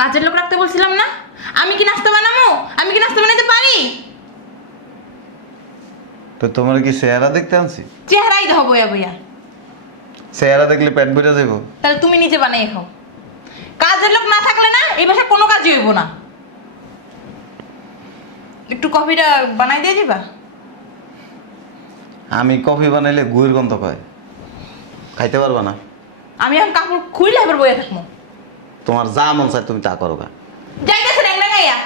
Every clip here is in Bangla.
কাজের লোক রাখতে বলছিলাম না? আমি কি নাস্তা বানাবো? আমি কি নাস্তা বানাইতে পারি? তো তোমার কি চেহারা দেখতে আনছি? চেহারাই দাও বইয়া বইয়া। চেহারা দেখলে পেট ভরে যাবো। তাহলে তুমি নিজে বানাই খাও। কাজের লোক না থাকলে না এই বাসায় কোনো কাজই হইব না। একটু কফিটা বানাই দিয়ে দিবা? আমি কফি বানাইলে গুড় গন্ধ পায়, খাইতে পারবা না। আমি এখন কাপড় খুইলে এবার বইয়া থাকবো। তোমার যা মন চায় তুমি তা করো গা। যাইতেছে রেংরা গাইয়া।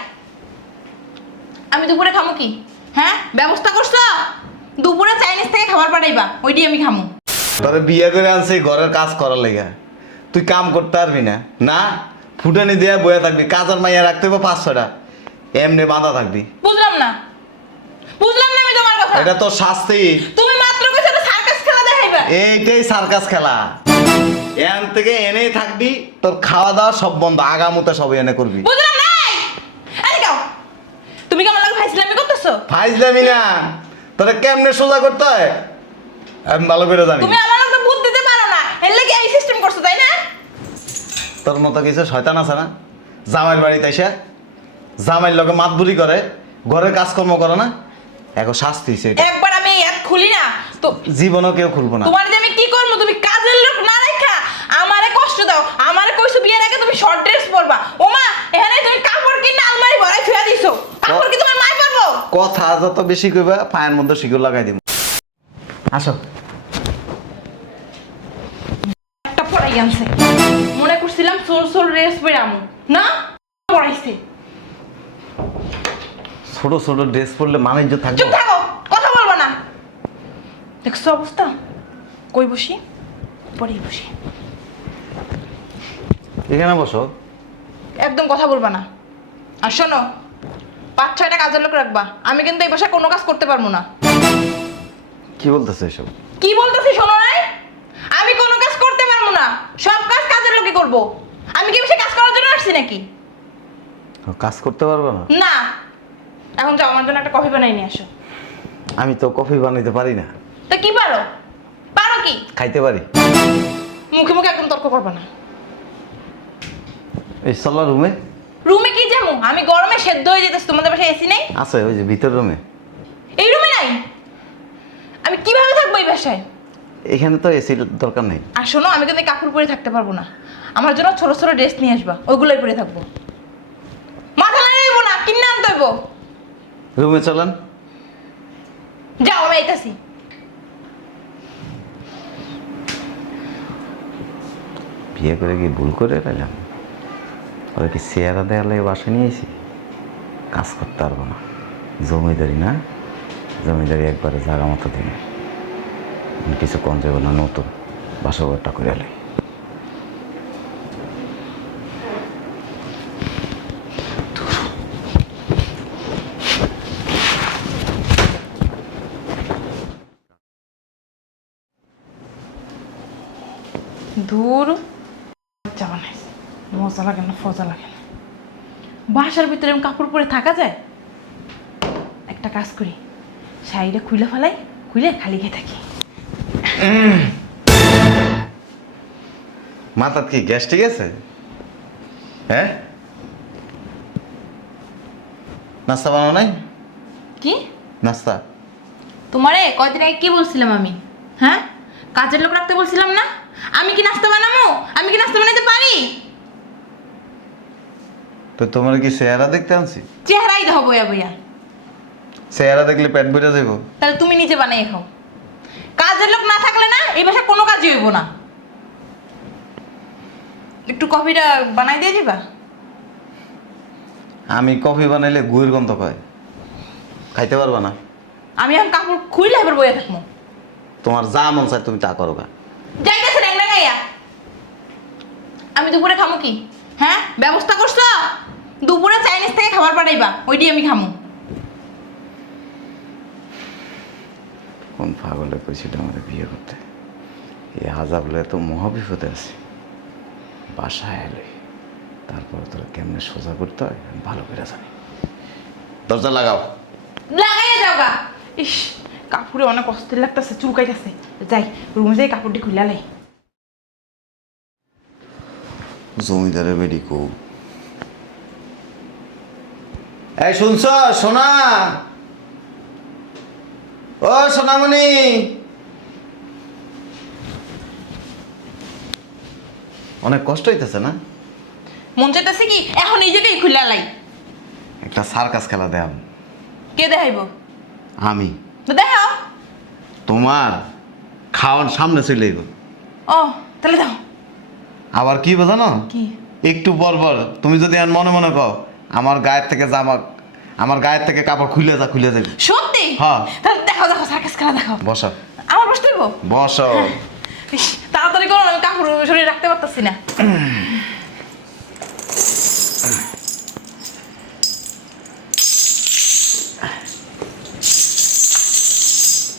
আমি দুপুরে খামু কি? হ্যাঁ, ব্যবস্থা করছো? দুপুরে চাইনিজ থেকে খাবার পাঠাইবা, ওইটি আমি খামু। তোরে বিয়ে করে আনছি ঘরের কাজ করার লেগে, তুই কাম করতে পারবি না? না, ফুটানি দিয়ে বয়ে থাকবি, কাজের মাইয়া রাখতে হবে 5-6টা, এমনি বাঁধা থাকবি। বুঝলাম না আমি তোমার কথা। এটা তোর শাস্তি। তুমি মাত্র কইছো এটা সার্কাস খেলা দেখাইবা। এইটাই সার্কাস খেলা। এখান থেকে এনেই থাকবি, তোর খাওয়া দাওয়া সব বন্ধ, আগামুতে সব এনে করবি। বুঝলাম নাই। আরে গাও, তুমি কি আমার লাগে ফাইজলামি করতেছো? ফাইজলামি না, তোরে কেমনে সোজা করতে হয় আমি ভালো করে জানি। তুমি আমার তো বুদ্ধি দিতে পারো না, এর লাগি এই সিস্টেম করছো তাই না? তোর মতো কিছু শয়তান আছে না, জামাইয়ের বাড়িতে এসে জামাইয়ের লগে মাতবুরি করে, ঘরের কাজকর্ম করে না, এখন শাস্তি সেটা। একবার আমি এক খুলি না তো জীবনও কেউ খুলবো না। তোমার যে আমি কি করব? তুমি কাজের লোক না রাখা আমারে কষ্ট দাও। আমারে কইছো বিয়ের আগে তুমি শর্ট ড্রেস পরবা। ওমা, এখানে তুমি কাপড় কিনে আলমারি ভরাই থুয়া দিছো। কাপড় কি তোমার মাই পারবো? কথা যত বেশি কইবা পায়ের মধ্যে শিকড় লাগাই দিব। আসো। একটা পড়াই আনছে, মনে করছিলাম সোল ড্রেস পরে আমু না, পড়াইছে। ছোট ছোট ড্রেস পরলে মানুষ থাকবে। চুপ থাকো, কথা বলবো না। দেখছো অবস্থা? কই বসি? পরেই বসি। এখানে বসো। একদম কথা বলবা না। আর শোনো, 5-6টা কাজের লোক রাখবা। আমি কিন্তু এই বাসায় কোনো কাজ করতে পারবো না। কি বলতেছো এসব? কি বলতেছি শোনো নাই? আমি কোনো কাজ করতে পারবো না, সব কাজ কাজের লোকই করবো। আমি কি বেশি কাজ করার জন্য আসছি নাকি? কাজ করতে পারবে না? না। এখন যাও, আমার জন্য একটা কফি বানাই নিয়ে আসো। আমি তো কফি বানাইতে পারি না। তা কি পারো? পারো কি? খাইতে পারি। মুখে মুখে একদম তর্ক করবে না। এই চলো রুমে। রুমে কি যাবো? আমি গরমে সেদ্ধ হয়ে যেতেছি। তোমাদের বাসায় এসি নেই? আছে ওই যে ভিতর রুমে। এই রুমে নাই? আমি কিভাবে থাকবো এই বাসায়? এখানে তো এসির দরকার নেই। আর শোনো, আমি কিন্তু কাপড় পরে থাকতে পারবো না। আমার জন্য ছোট ছোট ড্রেস নিয়ে আসবা, ওইগুলোই পরে থাকবো। মাথা লাগাইবো না, কিনে আনতে হইব। রুমে চলেন। যাও, আমি আইতাছি। বিয়ে করে কি ভুল করে এলাম? ওরা কি চেহারা দেয়ালে বাসা নিয়েছি? কাজ করতে পারবো না। জমিদারি না, জমিদারি একবারে জায়গা মতো দিন, কিছু কম যাবো না, নতুন বাসা করে এলাই। দূর বাচ্চা বানাইছে, মজা লাগে না, ফজা লাগে না। বাসার ভিতরে এরকম কাপড় পরে থাকা যায়? একটা কাজ করি, শাড়িটা খুলে ফেলাই, খুলে খালি খেয়ে থাকি। মাথার কি গ্যাস ঠিক আছে? হ্যাঁ, নাস্তা বানাও নাই? কি নাস্তা তোমারে কয়দিন আগে কি বলছিলাম আমি? হ্যাঁ, কাজের লোক রাখতে বলছিলাম না? আমি কি নাস্তা বানাবো? আমি কি নাস্তা বানাইতে পারি? তো তোমার কি চেহারা দেখতে আনছি? চেহারাই দাও বইয়া বইয়া। চেহারা দেখলে পেট ভরে যাবো। তাহলে তুমি নিজে বানাই খাও। কাজের লোক না থাকলে না এই বাসায় কোনো কাজই হইব না। একটু কফিটা বানাই দিয়ে দিবা? আমি কফি বানাইলে গুড় গন্ধ পায়, খাইতে পারবা না। আমি এখন কাপড় খুইলে এবার বইয়া থাকবো। তোমার যা মন চায় তুমি তা করো গা। যাইতেছে রেংরা গাইয়া। আমি দুপুরে খামু কি? হ্যাঁ, ব্যবস্থা করছো? দুপুরে চাইনিজ থেকে খাবার পাঠাইবা, ওইটি আমি খামু। কোন পাগলে কইছিল আমাদের বিয়ে করতে? এই হাজাবলে তো মহাবিপদে আছে। বাসায় এলে তারপরে তোরা কেমনে সোজা করতে হয় আমি ভালো করে জানি। দরজা লাগাও। লাগাইয়া যাও গা। ইস, কাপড়ে অনেক অস্থির লাগতেছে, চুলকাইতেছে। যাই রুমে যাই, কাপড়টি খুলে লাই। জমিদারের বেডি কো এই শুনছ সোনা? ও সোনামণি, অনেক কষ্ট হইতেছে না? মন চাইতেছে কি এখন এই জায়গায় খুলে লাই? একটা সার্কাস খেলা দেখাম। কে দেখাইব? আমি। তো দেখাও। তোমার খাওয়ার সামনে চলে যাইব। ও তাহলে দাও। আবার কি বোঝা না? কি? একটু পর পর তুমি যদি আর মনে মনে কও আমার গায়ের থেকে জামা, আমার গায়ের থেকে কাপড় খুলে যাবে। সত্যি? হ্যাঁ। তাহলে দেখাও দেখাও সার্কাস খেলা দেখাও। বসো। আমার বসতে হইব? বসো। ইস, তাড়াতাড়ি করো না, আমি কাপড় শরীরে রাখতে পারতাছি না।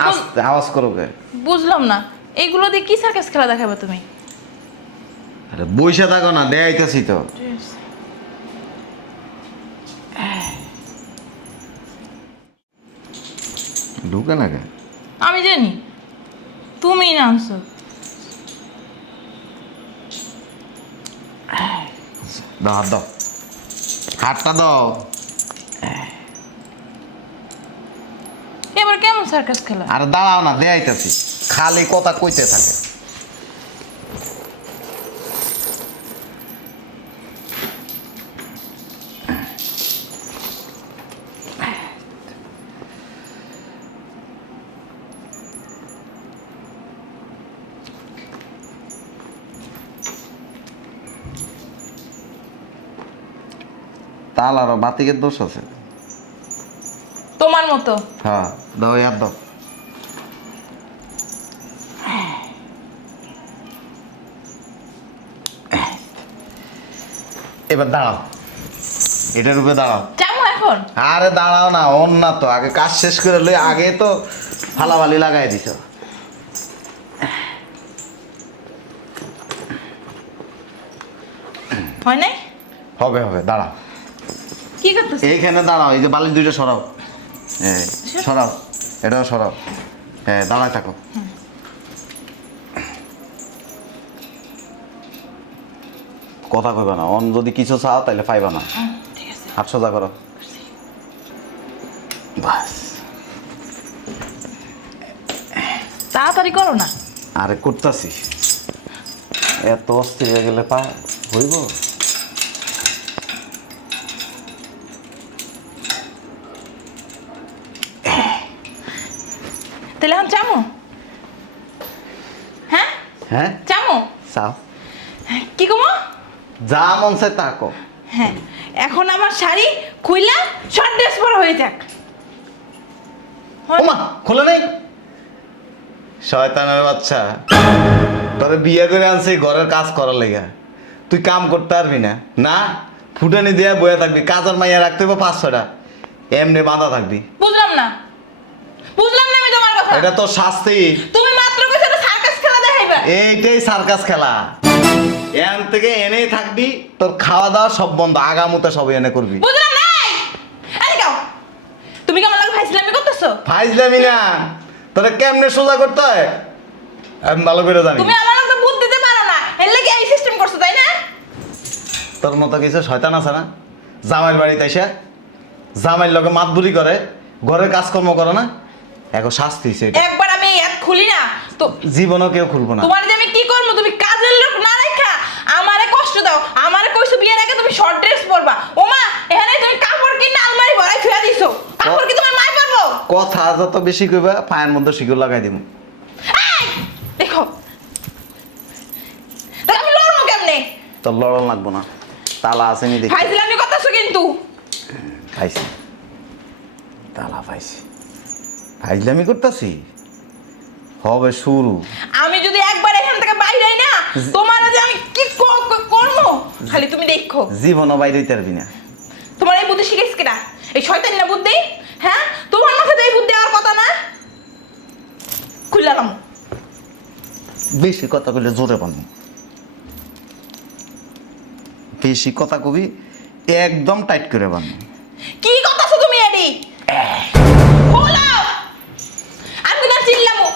আস্তে আওয়াজ করো কে? বুঝলাম না, এইগুলো দিয়ে কি সার্কাস খেলা দেখাবে তুমি? আরে বইসা থাকো না, দেখাইতেছি তো। ঢুকে না কে? আমি জানি তুমি না আনছো। দাও হাত দাও, হাতটা দাও। এবার কেমন সার্কাস খেলা? আরে দাঁড়াও না, দেখাইতেছি। খালি কথা কইতে থাকে। তাল আর বাতিকের দোষ আছে। তোমার মতো। হ্যাঁ দাও, ইয়ার দাও। এবার দাঁড়াও, এটার উপরে দাঁড়াও। যাবো এখন? আরে দাঁড়াও না, অন না তো, আগে কাজ শেষ করে লই। আগে তো ফালাবালি লাগাই দিছ। হয় নাই? হবে হবে, দাঁড়াও। কি করতেছ? এইখানে দাঁড়াও, এই যে বালিশ দুইটা সরাও। হ্যাঁ সরাও, এটাও সরাও। হ্যাঁ দাঁড়ায় থাকো। কথা কইবা না, অন যদি কিছু চাও তাহলে পাইবা না। ঠিক আছে। হাত সোজা করো। বাস। তাড়াতাড়ি করো না। আরে করতাছি, এত অস্থির হয়ে গেলে পা হইব? তাহলে এখন চামো? হ্যাঁ হ্যাঁ চামো? চাও, কি কমো? যা মন চায় তা কও। হ্যাঁ, এখন আমার শাড়ি খুইলা শর্ট ড্রেস পরা হয়ে যাক। ওমা খোলে নাই? শয়তানের বাচ্চা, তোরে বিয়ে করে আনছে ঘরের কাজ করার লেগা। তুই কাম করতে পারবি না? না, ফুটানি দিয়া বয়ে থাকবি। কাজের মাইয়া রাখতে হবে 5-6টা, এমনি বাঁধা থাকবি। বুঝলাম না আমি তোমার কথা। এটা তো শাস্তি। তুমি মাত্র কইছো এটা সার্কাস খেলা দেখাইবা। এইটাই সার্কাস খেলা। এখান থেকে এনেই থাকবি, তোর খাওয়া দাওয়া সব বন্ধ। আগামুতে সব এনে করবি। বুঝলাম নাই। আরে গাও, তুমি কি আমার লাগে ফাইজলামি করতেছো? ফাইজলামি না, তোরে কেমনে সোজা করতে হয় আমি ভালো করে জানি। তুমি আমার লাগে বুদ্ধি দিতে পারো না, এর লাগি এই সিস্টেম করছো তাই না? তোর মতো কিছু শয়তান আছে না, জামাইয়ের বাড়িতে এসে জামাইয়ের লগে মাতবুরি করে, ঘরের কাজকর্ম করে না। এখন শাস্তি হইছে এটা। একবার আমি এই অ্যাপ খুলি না তো জীবনও কেউ খুলবো না। তোমার যে আমি কি করব, তুমি কাজের লোক না রাখা আমারে কষ্ট দাও। আমারে কইছো বিয়ের আগে তুমি শর্ট ড্রেস পরবা। ওমা এখানে তুমি কাপড় কিনে আলমারি ভরাই থুয়া দিছো। কাপড় কি তোমার মাই পারবো? কথা যত বেশি কইবা পায়ের মধ্যে শিকল লাগাই দিব। এই দেখো, তাহলে আমি লড়বো কেমনে? তোর লড়ন লাগবো না, তালা আসেনি দেখি। ফাইজলামি করতেছো কিন্তু। খাইছি, তালা পাইছি। ফাইজলামি করতেছি, হবে শুরু। আমি যদি একবার এখান থেকে বাইরে হই না, তোমার যে আমি কি করবো খালি তুমি দেখো। জীবনও বাইরে হইতে পারবি না। তোমার এই বুদ্ধি শিখেছ কিনা? এই শয়তানি না বুদ্ধি? হ্যাঁ, তোমার মাথায় এই বুদ্ধি আর কথা না। খুললাম। বেশি কথা কইলে জোরে পানি। বেশি কথা কবি একদম টাইট করে বান। কি কথাছো তুমি এডি? খোলাও। আমি তো চিল্লামু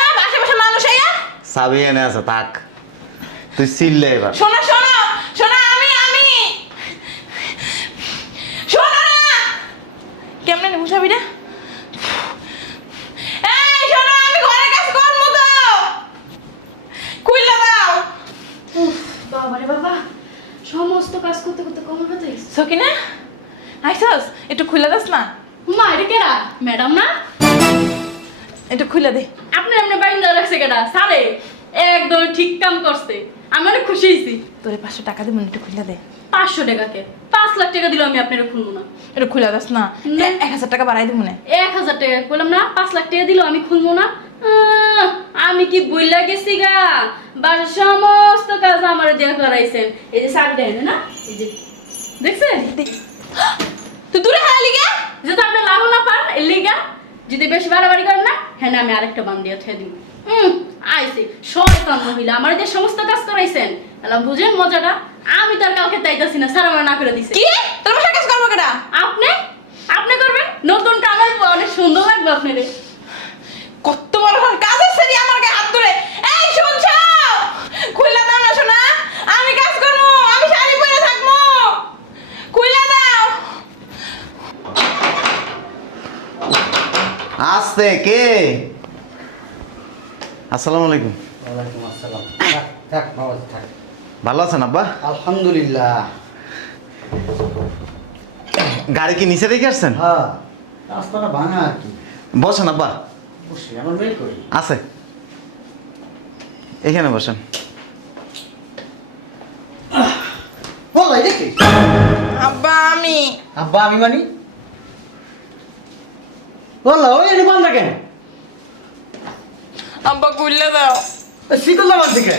না বাসা বাসা মানুষ আইয়া। চাবি এনে আছে, থাক তুই চিল্লে এবার। শোনো আমি শোনো না। চাবিটা? এই শোনো, আমি ঘরের কাজ করবো তো, খুইলা দাও। উফ, বাবা রে বাবা, সমস্ত কাজ করতে করতে কোমর ব্যথা হয়েছে। সকিনা আইসস, একটু খুইলা দাস না। মা এটা কেডা? ম্যাডাম না? একটু খুইলা দে। আপনি এমনি বাইন্দা রাখছে কেডা? সারে একদম ঠিক কাম করছে, আমি অনেক খুশি হয়েছি। তোরে 500 টাকা দিব, একটু খুইলা দে। 500 টাকাকে 5 লাখ টাকা দিল, আমি আপনার খুলবো না। একটু খুইলা দাস না, না। 1000 টাকা বাড়াই দিব না। 1000 টাকা বললাম না, 5 লাখ টাকা দিল, আমি খুলবো না। আমি কি বইলা গেছি গা? বাসার সমস্ত কাজ আমার দিয়ে করাইছেন। এই যে চাবিটা এনে না, এই যে দেখছেন? তুই দূরে হারালি গা? যদি আপনি লাভ না পান এর লিগা, যদি বেশি বাড়াবাড়ি করেন না, হ্যাঁ না আমি আরেকটা বান দিয়ে ছেড়ে দিব। আইসি শয়তান মহিলা, আমার যে সমস্ত কাজ করাইছেন, এলা বুঝেন মজাটা? আমি তো আর কালকে তাইতাছি না, স্যার আমার না করে দিছে। কি তোর বাসায় কাজ করবো কেডা? আপনি আপনি করবেন, নতুন কামাই অনেক সুন্দর লাগবে আপনারে। কত বড় হল কাজ আছে রে, আমার গায়ে হাত ধরে। এই শুনছ, খুইলা দাও না শোনা, আমি কাজ করবো, আমি শাড়ি পরে থাকবো, খুইলা দাও। আসতে কে? আসসালামু আলাইকুম। ওয়ালাইকুম আসসালাম। থাক, থাক বাবা, থাক। ভালো আছেন আব্বা? আলহামদুলিল্লাহ। গাড়ি কি নিচে রেখে আসছেন? হ্যাঁ, রাস্তাটা ভাঙা আর কি। বসেন আব্বা। বসি, আমার মেয়ে কই? আছে, এখানে বসেন। বল, এই দেখি। আব্বা আমি আব্বা আমি মানি? বল, ওই এনে বন্ধ কেন? আব্বা খুইলা দাও। শিকল আমার দিকে।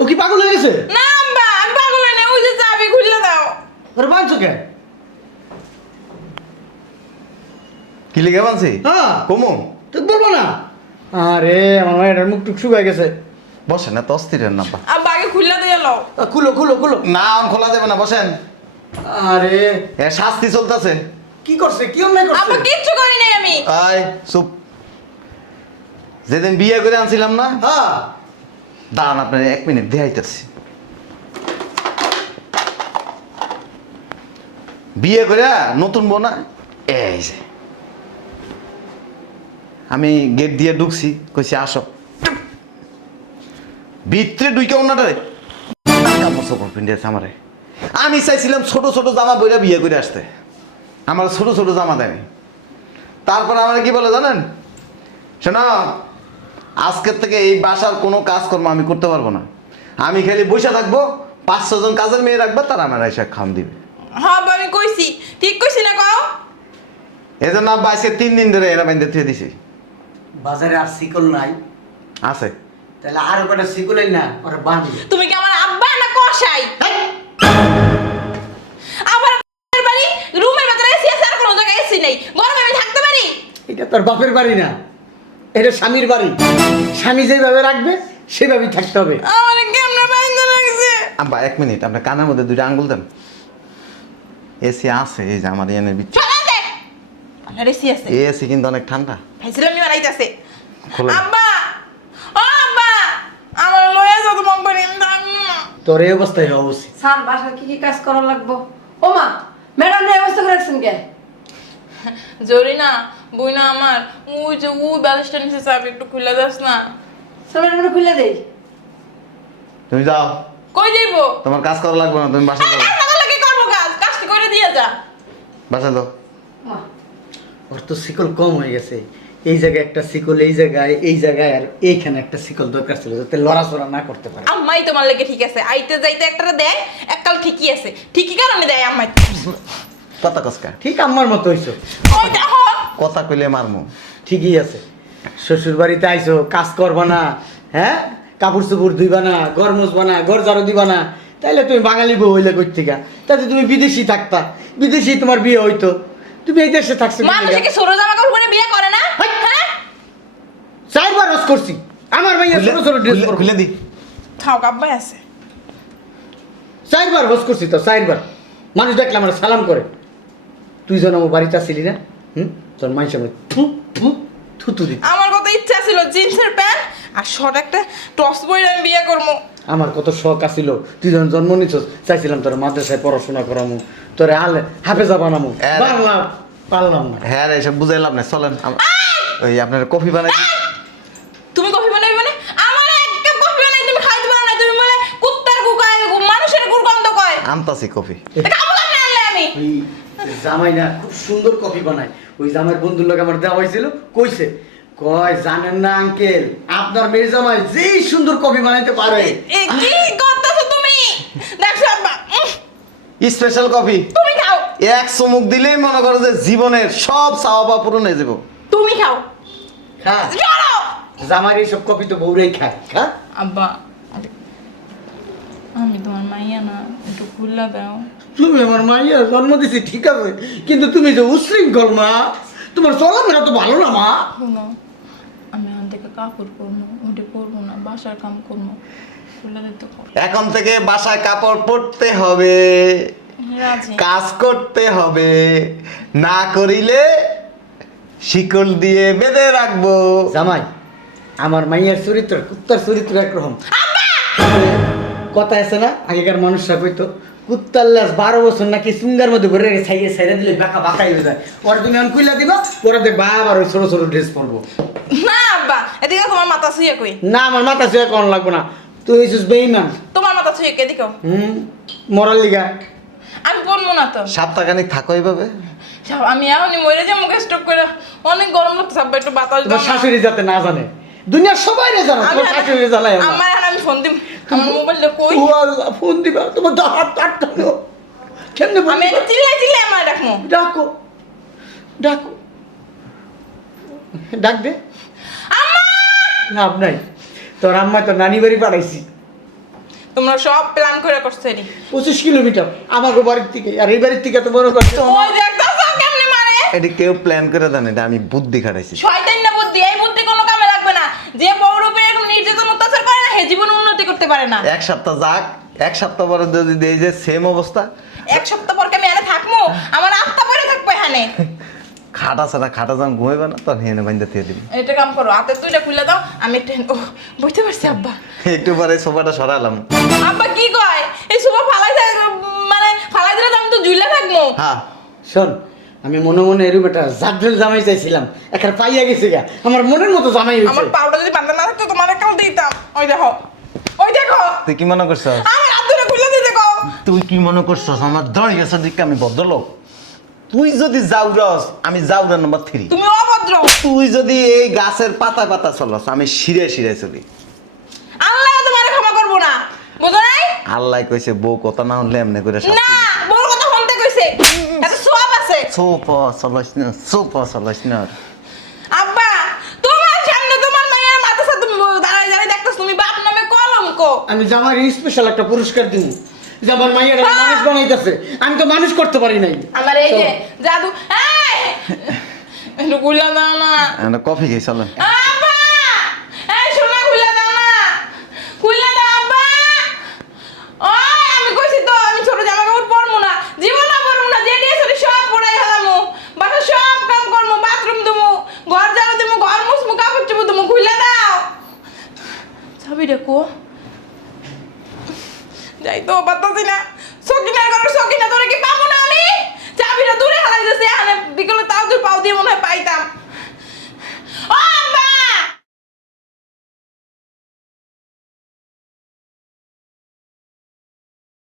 ও কি পাগল হয়ে গেছে? না আব্বা, আমি পাগল হই না, ওই যে চাবি খুইলা দাও। ওরে বাঁধছো কেন? কি লিখে বানছি? হ্যাঁ, কমু? তুই বলবো না? আরে আমার মায়ের মুখ টুক শুকায় গেছে। বসেন, এত অস্থির হন না আব্বা। আব্বা আগে খুইলা দিয়ে লও। খুলো খুলো খুলো। না, অন খোলা যাবে না, বসেন। আরে এ শাস্তি চলতেছে। কি করছে? কি অন্যায় করছে? আব্বা কিচ্ছু করি নাই আমি। আয় চুপ। যেদিন বিয়ে করে আনছিলাম না, হ্যাঁ, দাঁড়ান আপনার 1 মিনিট দেখাইতেছি। বিয়ে করে নতুন বোনা, এই যে আমি গেট দিয়ে ঢুকছি, কইছি আসো, ভিতরে ঢুকে ওনাটারে কাপড় চোপড় পিন্ডিয়েছে আমারে। আমি চাইছিলাম ছোট ছোট জামা বইরা বিয়ে করে আসতে, আমার ছোট ছোট জামা দেয়নি। তারপর আমার কি বলে জানেন? শোনো, আজকের থেকে এই বাসার কোনো কাজকর্ম আমি করতে পারবো না, আমি খালি বসে থাকবো, 5-6 জন কাজের মেয়ে রাখবো, তারা আমার এসে খাম দিবে। হ্যাঁ আব্বা আমি কইছি, ঠিক কইছি না কও? এই জন্য আব্বা আজকে 3 দিন ধরে এরা বাইন্দে থুয়ে দিছি। বাজারে আর শিকল নাই, আছে তাহলে আরো কটা শিকল না ওরা বাঁধি। তুমি কি আমার আব্বা না কসাই? আবার বাড়ি রুমের ভিতরে এসি আছে, আর কোনো জায়গায় এসি নেই, গরমে আমি থাকতে পারি? এটা তোর বাপের বাড়ি না, এটা স্বামীর বাড়ি। স্বামী যেভাবে রাখবে সেভাবেই থাকতে হবে। আমার কেমনে বাইন্দা লাগছে। আব্বা 1 মিনিট, আপনার কানের মধ্যে 2টা আঙ্গুল দেন। এসি আছে, এই যে আমার এনের ভিতরে চলে দে, আমার এসি আছে। এই এসি কিন্তু অনেক ঠান্ডা। ফাইছিলামি বানাইতাছে। খোলেন। আব্বা, ও আব্বা, আমার লয়ে যাও তোমার করে আমি থাকবো না। তোর এই অবস্থায় হওয়া উচিত। স্যার বাসার কি কি কাজ করা লাগবো? ও মা, ম্যাডাম এই অবস্থা করে রাখছেন কে? জরি না বই না আমার, ওই যে ওই ব্যালেন্সটা নিচে চাবি, একটু খুলে দাস না। স্যার ম্যাডাম খুলে দেই। তুমি যাও, কই যাইবো? তোমার কাজ করা লাগবে না, তুমি বাসায় যাও। কাজ না কি করবো? কাজ কাজটা করে দিয়ে যা। বাসায় যাও। মা, ওর তো শিকল কম হয়ে গেছে। এই জায়গায় একটা শিকল, এই জায়গায় আর এইখানে একটা শিকল দরকার ছিল, যাতে লড়াচড়া না করতে পারে। আম্মাই তোমার লেগে ঠিক আছে, আইতে যাইতে একটা দেয়, এককাল ঠিকই আছে, ঠিকই কারণে দেয় আম্মাই। কথা কসকা ঠিক আমার মতো হইছো। ওই দেখো, কথা কইলে মারমু। ঠিকই আছে। শ্বশুর বাড়িতে আইছো, কাজ করবা না, হ্যাঁ, কাপড় চোপড় ধুইবা না, ঘর মুছবা না, ঘর ঝাড়ু দিবা না, তাইলে তুমি বাঙালি বউ হইলে কই থেকে? তাতে তুমি বিদেশি থাকতা, বিদেশি তোমার বিয়ে হইতো। তুমি এই দেশে থাকছো কি মানুষে লিগা? কি ছোট জামা কাপড় পরে বিয়ে করে না? হ্যাঁ, 4বার রস করছি, আমার ভাইয়া ছোট ছোট ড্রেস পরবে। খুলে দি। থাও আব্বাই আছে। 4বার রস করছি তো, 4বার। মানুষ দেখলে আমার সালাম করে। তুই যেন আমার বাড়িতে আসিলি না, তোর মাইন সামনে থুতু দিত। আমার কত ইচ্ছা ছিল জিন্সের প্যান্ট আর শর্ট একটা টপস পরে আমি বিয়ে করবো। আমার কত শখ আছিল, তুই যখন জন্ম নিচ্ছ চাইছিলাম তোর মাদ্রাসায় পড়াশোনা করামু, তোর হাফেজা বানামু, এর- বাংলা পারলাম না। হ্যাঁ এসব বুঝাইলাম না, চলেন ওই আপনার কফি বানাই দিই। তুমি কফি বানাবি মানে আমার এক কাপ কফি বানাই তুমি খাইতে পারো না, তুমি বলে কুত্তার গুকায় মানুষের গুড় গন্ধ কয়। আনতাছি কফি। কাবু কামে আনলে আমি। ওই জামাই না খুব সুন্দর কফি বানায়। ওই জামাইয়ের বন্ধুর লোক আমার দেওয়া হয়েছিল, কইছে কয় জানেন না আঙ্কেল, আপনার মেয়ে জামাই যেই সুন্দর কফি বানাইতে পারে। এ কি করতেছো তুমি? দেখছো আব্বা, স্পেশাল কফি তুমি খাও, এক চুমুক দিলেই মনে করো যে জীবনের সব চাওয়া পাওয়া পূরণ হয়ে যাবো। তুমি খাও। খা, চলো। জামাইয়ের এইসব কফি তো বউরাই খায়। খা। আব্বা আমি তোমার মাইয়া না, একটু খুল্লা দাও। তুমি আমার মাইয়া জন্ম দিছি ঠিক আছে, কিন্তু তুমি যে উশৃঙ্খল মা, তোমার চলাফেরা তো ভালো না মা। শোনো, আমি এখন থেকে কাপড় পরবো, ওটা পরবো না, বাসার কাম করবো, খুলে দিতে পারো। এখন থেকে বাসায় কাপড় পরতে হবে, রাজি। কাজ করতে হবে, না করিলে শিকল দিয়ে বেঁধে রাখবো। জামাই, আমার মাইয়ার চরিত্র কুত্তার চরিত্র একরকম। কথা আছে না, আগেকার মানুষরা কইতো কুত্তার লাশ 12 বছর নাকি চুঙ্গার মধ্যে ভরে রেখে ছাইয়ে ছাইড়া দিলে বাঁকা বাঁকাই হয়ে যায়। ওর তুমি এখন কুইলা দিবা, পরে দেখবা আবার ওই ছোট ছোট ড্রেস পরবো। না আব্বা, এদিকে তোমার মাথা ছুঁয়ে কই। না আমার মাথা ছুঁয়ে কোন লাগবো না, তুই হইছিস বেঈমান। তোমার মাথা ছুঁয়ে কে দিকো? মরার লিগা। আমি পড়বো না তো। সপ্তাহখানিক থাকো এইভাবে। আমি এখনই মরে যাই, মুখে স্ট্রোক করে অনেক গরম লাগতেছে আব্বা, একটু বাতাস দাও তোমার না। শাশুড়ি যাতে না জানে, দুনিয়ার সবাই জানো, তোমার শাশুড়ি জানাই না। আমার এখন আমি ফোন দিম, আমার মোবাইলটা কই? ও আল্লাহ, ফোন দিবা, তোমার তো হাত কাটতে হবে। কেমনে ফোন আমি দিবা? চিল্লাই চিল্লাই আমার রাখবো। ডাকো, ডাকো, ডাক দে। লাভ নাই, তোর আম্মা তো নানি বাড়ি পাঠাইছি তোমরা সব প্ল্যান করে করছো এরি। 25 কিলোমিটার আমাকে বাড়ির থেকে, আর এই বাড়ির থেকে তো বড় করছো। ওই দেখতাছো কেমনে মারে? এটি কেউ প্ল্যান করে দেন, এটা আমি বুদ্ধি খাটাইছি। শয়তান না বুদ্ধি, এই বুদ্ধি কোনো কামে লাগবে না। যে বউর উপরে এরকম নির্যাতন অত্যাচার করে না, হে জীবনে উন্নতি করতে পারে না। এক সপ্তাহ যাক, এক সপ্তাহ পরে যদি এই যে সেম অবস্থা, এক সপ্তাহ পর কি আমি এনে থাকবো? আমার আত্মা পরে থাকবো এখানে। খাটা ছাড়া খাটা যখন ঘুমাইবে না তখন হেনে বাইন্দা দিয়ে দিবি। এটা কাম করো, হাতে তুইটা খুলে দাও, আমি একটু ও বুঝতে পারছি আব্বা। একটু পরে সোফাটা সরালাম। আব্বা কি কয়? এই সুবা ফালাই মানে ফালাই দিলে তো আমি তো ঝুলে থাকবো। হ্যাঁ শোন, আমি মনে মনে এরকম একটা জাগরেল জামাই চাইছিলাম, একটা পাইয়া গেছে গা, আমার মনের মতো জামাই হয়েছে। আমার পাউডার যদি বান্ধা না থাকতো তোমার কাল দিতাম। ওই দেখো, ওই দেখো, তুই কি মনে করছস? আমার হাত ধরে খুলে দিয়ে দেখো। তুই কি মনে করছস আমার দড়ি গেছে দিকে আমি ভদ্রলোক? তুই যদি যাওরস আমি যাওরা নম্বর 3। তুমি অভদ্র। তুই যদি এই গাছের পাতা পাতা চলস আমি শিরে শিরে চলি। আল্লাহ তোমারে ক্ষমা করবো না, বুঝো নাই? আল্লাহ কইছে বউ কথা না হলে এমনি করে না, বড় কথা শুনতে কইছে, এত সওয়াব আছে। সোফা চলাস না, সোফা চলাস না। আব্বা, তোমার সামনে তোমার মায়ের মাথা সাথে তুমি দাঁড়ায় দাঁড়ায় দেখতেছ, তুমি বাপ নামে কলঙ্ক। আমি জামাইয়ের স্পেশাল একটা পুরস্কার দিব, যে আমার মাইয়ের মানুষ বানাইতেছে, আমি তো মানুষ করতে পারি নাই। আমার এই যে জাদু, এই একটু গুলা দাও না। কফি খাই চলেন।